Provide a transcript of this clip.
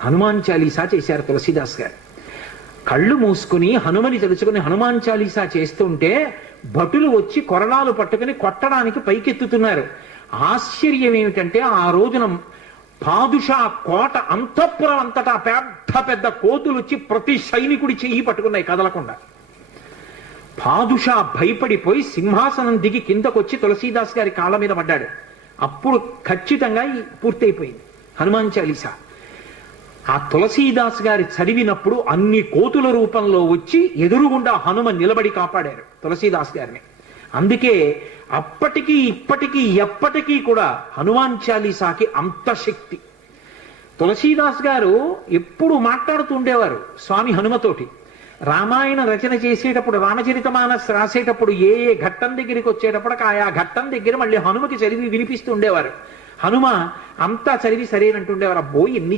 హనుమాన్ చాలీసా చేశారు తులసిదాస్ గారు. కళ్ళు మూసుకుని హనుమని తలుచుకుని హనుమాన్ చాలీసా చేస్తుంటే భటులు వచ్చి కొరడాలు పట్టుకుని కొట్టడానికి పైకెత్తుతున్నారు. ఆశ్చర్యం ఏమిటంటే ఆ రోజున పాదుషా కోట అంతఃపురం అంతటా పెద్ద పెద్ద కోతులు వచ్చి ప్రతి సైనికుడి చెయ్యి పట్టుకున్నాయి కదలకుండా. పాదుషా భయపడిపోయి సింహాసనం దిగి కిందకొచ్చి తులసీదాస్ గారి కాళ్ళ మీద పడ్డాడు. అప్పుడు ఖచ్చితంగా పూర్తయిపోయింది. హనుమాన్ చాలీసా. ఆ తులసీదాస్ గారి చదివినప్పుడు అన్ని కోతుల రూపంలో వచ్చి ఎదురుగుండా హనుమ నిలబడి కాపాడారు తులసీదాస్ గారిని. అందుకే అప్పటికీ ఇప్పటికీ ఎప్పటికీ కూడా హనుమాన్ చాలీసాకి అంత శక్తి. తులసీదాస్ గారు ఎప్పుడు మాట్లాడుతూ ఉండేవారు స్వామి హనుమతోటి. రామాయణ రచన చేసేటప్పుడు రామచరితమానస్ రాసేటప్పుడు ఏ ఏ ఘట్టం దగ్గరికి వచ్చేటప్పటికి ఆయా ఘట్టం దగ్గర మళ్ళీ హనుమకి చదివి వినిపిస్తూ ఉండేవారు. హనుమ అంతా చదివి సరేనంటుండేవారు. అబ్బో ఎన్ని